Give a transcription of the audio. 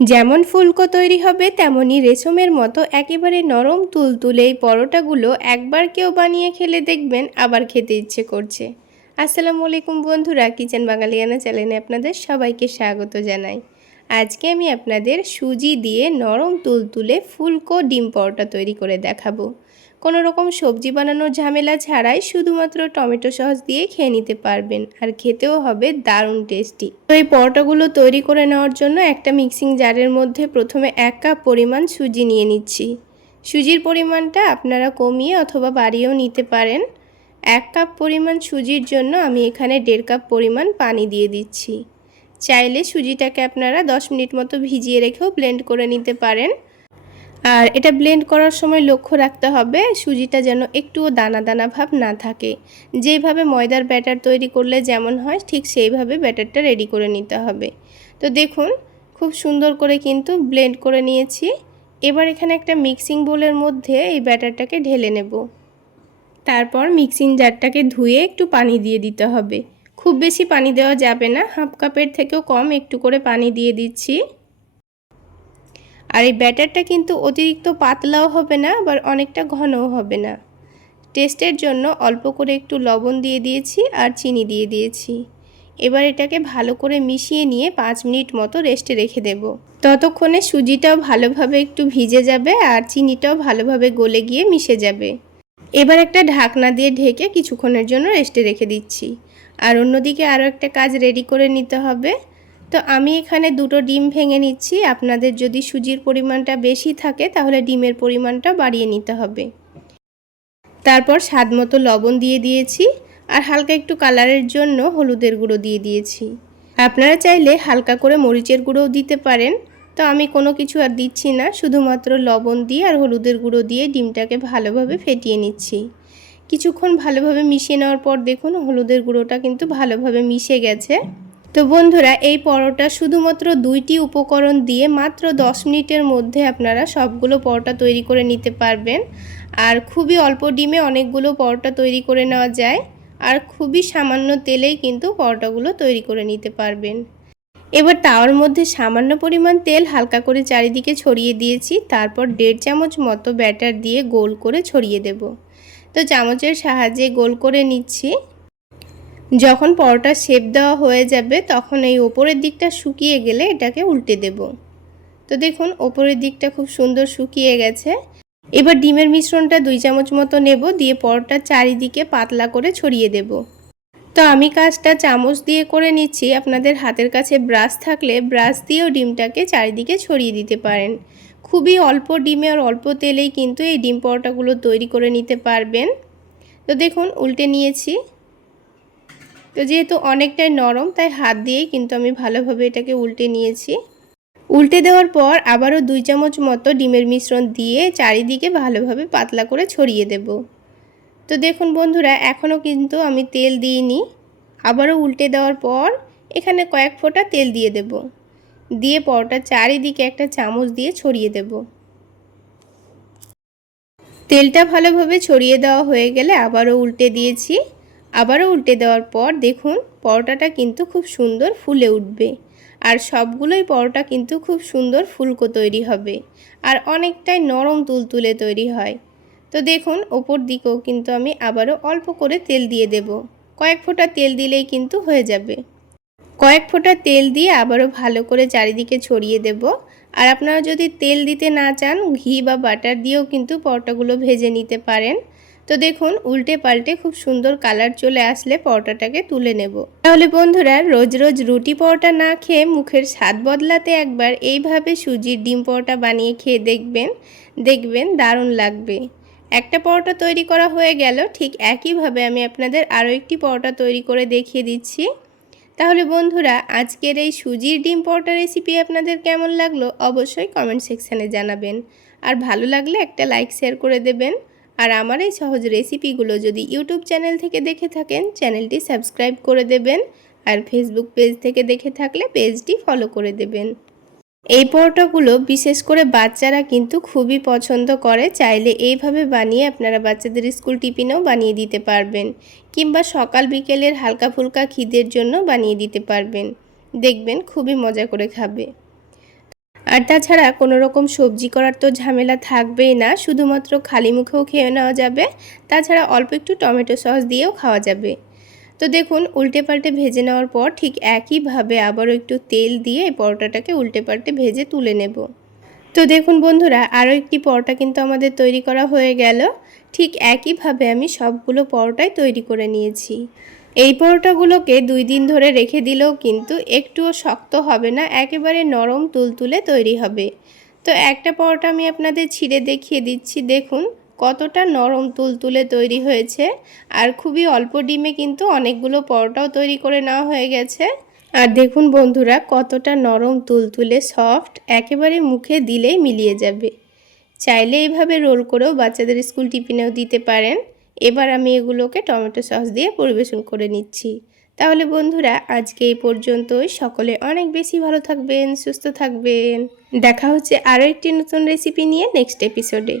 যেমন ফুলকো তৈরি হবে তেমনই রেশমের মতো একেবারে নরম তুলতুলে এই পরোটাগুলো একবার কেউ বানিয়ে খেলে দেখবেন, আবার খেতে ইচ্ছে করছে। আসসালামু আলাইকুম বন্ধুরা, কিচেন বাঙালিয়ানা চ্যানেলে আপনাদের সবাইকে স্বাগত জানাই। আজকে আমি আপনাদের সুজি দিয়ে নরম তুলতুলে ফুলকো ডিম পরোটা তৈরি করে দেখাবো। কোনো রকম সবজি বানানোর ঝামেলা ছাড়াই শুধুমাত্র টমেটো সস দিয়ে খেয়ে নিতে পারবেন, আর খেতেও হবে দারুণ টেস্টি তো এই পরোটাগুলো তৈরি করে নেওয়ার জন্য একটা মিক্সিং জারের মধ্যে প্রথমে এক কাপ পরিমাণ সুজি নিয়ে নিচ্ছি। সুজির পরিমাণটা আপনারা কমিয়ে অথবা বাড়িয়েও নিতে পারেন। এক কাপ পরিমাণ সুজির জন্য আমি এখানে দেড় কাপ পরিমাণ পানি দিয়ে দিচ্ছি। চাইলে সুজিটাকে আপনারা দশ মিনিট মতো ভিজিয়ে রেখেও ব্লেন্ড করে নিতে পারেন। আর এটা ব্লেন্ড করার সময় লক্ষ্য রাখতে হবে সুজিটা যেন একটুও দানা দানা ভাব না থাকে। যেভাবে ময়দার ব্যাটার তৈরি করলে যেমন হয়, ঠিক সেইভাবে ব্যাটারটা রেডি করে নিতে হবে। তো দেখুন, খুব সুন্দর করে কিন্তু ব্লেন্ড করে নিয়েছি। এবার এখানে একটা মিক্সিং বোলের মধ্যে এই ব্যাটারটাকে ঢেলে নেব। তারপর মিক্সিং জারটাকে ধুয়ে একটু পানি দিয়ে দিতে হবে। খুব বেশি পানি দেওয়া যাবে না, হাফ কাপের থেকেও কম একটু করে পানি দিয়ে দিচ্ছি। আর এই ব্যাটারটা কিন্তু অতিরিক্ত পাতলাও হবে না, আবার অনেকটা ঘনও হবে না। টেস্টের জন্য অল্প করে একটু লবণ দিয়ে দিয়েছি আর চিনি দিয়ে দিয়েছি। এবার এটাকে ভালো করে মিশিয়ে নিয়ে পাঁচ মিনিট মতো রেস্টে রেখে দেব। ততক্ষণে সুজিটাও ভালোভাবে একটু ভিজে যাবে আর চিনিটাও ভালোভাবে গলে গিয়ে মিশে যাবে। এবার একটা ঢাকনা দিয়ে ঢেকে কিছুক্ষণের জন্য রেস্টে রেখে দিচ্ছি। আর অন্যদিকে আরও একটা কাজ রেডি করে নিতে হবে। তো আমি এখানে দুটো ডিম ভেঙে নিচ্ছি। আপনাদের যদি সুজির পরিমাণটা বেশি থাকে, তাহলে ডিমের পরিমাণটা বাড়িয়ে নিতে হবে। তারপর স্বাদ মতো লবণ দিয়ে দিয়েছি আর হালকা একটু কালারের জন্য হলুদের গুঁড়ো দিয়ে দিয়েছি। আপনারা চাইলে হালকা করে মরিচের গুঁড়োও দিতে পারেন। তো আমি কোনো কিছু আর দিচ্ছি না, শুধুমাত্র লবণ দিয়ে আর হলুদের গুঁড়ো দিয়ে ডিমটাকে ভালোভাবে ফেটিয়ে নিচ্ছি। কিছুক্ষণ ভালোভাবে মিশিয়ে নেওয়ার পর দেখুন, হলুদের গুঁড়োটা কিন্তু ভালোভাবে মিশে গেছে। তো বন্ধুরা, এই পরোটা শুধুমাত্র দুইটি উপকরণ দিয়ে মাত্র 10 মিনিটের মধ্যে আপনারা সবগুলো পরোটা তৈরি করে নিতে পারবেন। আর খুবই অল্প ডিমে অনেকগুলো পরোটা তৈরি করে নেওয়া যায়। আর খুবই সামান্য তেলেই কিন্তু পরোটাগুলো তৈরি করে নিতে পারবেন। এবার তাওয়ার মধ্যে সামান্য পরিমাণ তেল হালকা করে চারিদিকে ছড়িয়ে দিয়েছি। তারপর দেড় চামচ মতো ব্যাটার দিয়ে গোল করে ছড়িয়ে দেব। তো চামচের সাহায্যে গোল করে নিচ্ছি। যখন পরোটা শেপ দেওয়া হয়ে যাবে, তখন এই ওপরের দিকটা শুকিয়ে গেলে এটাকে উল্টে দেব। তো দেখুন, ওপরের দিকটা খুব সুন্দর শুকিয়ে গেছে। এবার ডিমের মিশ্রণটা দুই চামচ মতো নেব, দিয়ে পরোটা চারিদিকে পাতলা করে ছড়িয়ে দেব। তো আমি কাজটা চামচ দিয়ে করে নিচ্ছি। আপনাদের হাতের কাছে ব্রাশ থাকলে ব্রাশ দিয়েও ডিমটাকে চারিদিকে ছড়িয়ে দিতে পারেন। খুবই অল্প ডিমে আর অল্প তেলেই কিন্তু এই ডিম পরোটাগুলো তৈরি করে নিতে পারবেন। তো দেখুন, উল্টে নিয়েছি। তো যেহেতু অনেকটাই নরম, তাই হাত দিয়েই কিন্তু আমি ভালোভাবে এটাকে উল্টে নিয়েছি। উল্টে দেওয়ার পর আবারও দুই চামচ মতো ডিমের মিশ্রণ দিয়ে চারিদিকে ভালোভাবে পাতলা করে ছড়িয়ে দেব। তো দেখুন বন্ধুরা, এখনও কিন্তু আমি তেল দিইনি। আবারও উল্টে দেওয়ার পর এখানে কয়েক ফোঁটা তেল দিয়ে দেব। দিয়ে পরোটা চারিদিকে একটা চামচ দিয়ে ছড়িয়ে দেব। তেলটা ভালোভাবে ছড়িয়ে দেওয়া হয়ে গেলে আবারও উল্টে দিয়েছি। আবারও উল্টে দেওয়ার পর দেখুন পরোটাটা কিন্তু খুব সুন্দর ফুলে উঠবে। আর সবগুলোই পরোটা কিন্তু খুব সুন্দর ফুলকো তৈরি হবে। আর অনেকটাই নরম তুলতুলে তৈরি হয়। তো দেখুন ওপর দিকেও কিন্তু আমি আবারও অল্প করে তেল দিয়ে দেব। কয়েক ফোঁটা তেল দিলেই কিন্তু হয়ে যাবে। কয়েক ফোঁটা তেল দিয়ে আবারও ভালো করে চারিদিকে ছড়িয়ে দেব। আর আপনারা যদি তেল দিতে না চান, ঘি বা বাটার দিয়েও কিন্তু পরোটাগুলো ভেজে নিতে পারেন। তো দেখুন, উল্টে পাল্টে খুব সুন্দর কালার চলে আসলে পরোটাটাকে তুলে নেব। তাহলে বন্ধুরা, রোজ রোজ রুটি পরোটা না খেয়ে মুখের স্বাদ বদলাতে একবার এইভাবে সুজির ডিম পরোটা বানিয়ে খেয়ে দেখবেন দেখবেন দারুণ লাগবে। একটা পরোটা তৈরি করা হয়ে গেল, ঠিক একইভাবে আমি আপনাদের আরও একটি পরোটা তৈরি করে দেখিয়ে দিচ্ছি। তাহলে বন্ধুরা, আজকের এই সুজির ডিম পরোটা রেসিপি আপনাদের কেমন লাগল অবশ্যই কমেন্ট সেকশানে জানাবেন। আর ভালো লাগলে একটা লাইক শেয়ার করে দেবেন। আর আমার এই সহজ রেসিপিগুলো যদি ইউটিউব চ্যানেল থেকে দেখে থাকেন চ্যানেলটি সাবস্ক্রাইব করে দেবেন আর ফেসবুক পেজ থেকে দেখে থাকলে পেজটি ফলো করে দেবেন। এই পরোটাগুলো বিশেষ করে বাচ্চারা কিন্তু খুবই পছন্দ করে, চাইলে এইভাবে বানিয়ে আপনারা বাচ্চাদের স্কুল টিফিনেও বানিয়ে দিতে পারবেন কিংবা সকাল বিকেলের হালকা ফুলকা খিদের জন্য বানিয়ে দিতে পারবেন। দেখবেন খুবই মজা করে খাবে। আর তাছাড়া কোনো রকম সবজি করার তো ঝামেলা থাকবেই না, শুধুমাত্র খালি মুখেও খেয়ে নেওয়া যাবে, তাছাড়া অল্প একটু টমেটো সস দিয়েও খাওয়া যাবে। তো দেখুন উল্টে পাল্টে ভেজে নেওয়ার পর ঠিক একইভাবে আবারও একটু তেল দিয়ে এই পরোটাটাকে উল্টে পাল্টে ভেজে তুলে নেব। তো দেখুন বন্ধুরা, আরও একটি পরোটা কিন্তু আমাদের তৈরি করা হয়ে গেল। ঠিক একইভাবে আমি সবগুলো পরোটাই তৈরি করে নিয়েছি। এই পরোটাগুলোকে দুই দিন ধরে রেখে দিলেও কিন্তু একটুও শক্ত হবে না, একেবারে নরম তুলতুলে তৈরি হবে। তো একটা পরোটা আমি আপনাদের ছিঁড়ে দেখিয়ে দিচ্ছি। দেখুন কতটা নরম তুলতুলে তৈরি হয়েছে আর খুবই অল্প ডিমে কিন্তু অনেকগুলো পরোটাও তৈরি করে নেওয়া হয়ে গেছে। আর দেখুন বন্ধুরা কতটা নরম তুলতুলে সফট, একেবারে মুখে দিলেই মিলিয়ে যাবে। চাইলে এইভাবে রোল করেও বাচ্চাদের স্কুল টিফিনেও দিতে পারেন। এবার আমি এগুলোকে টমেটো সস দিয়ে পরিবেশন করে নিচ্ছি। তাহলে বন্ধুরা, আজকে এই পর্যন্তই। সকলে অনেক বেশি ভালো থাকবেন, সুস্থ থাকবেন। দেখা হচ্ছে আরও একটি নতুন রেসিপি নিয়ে নেক্সট এপিসোডে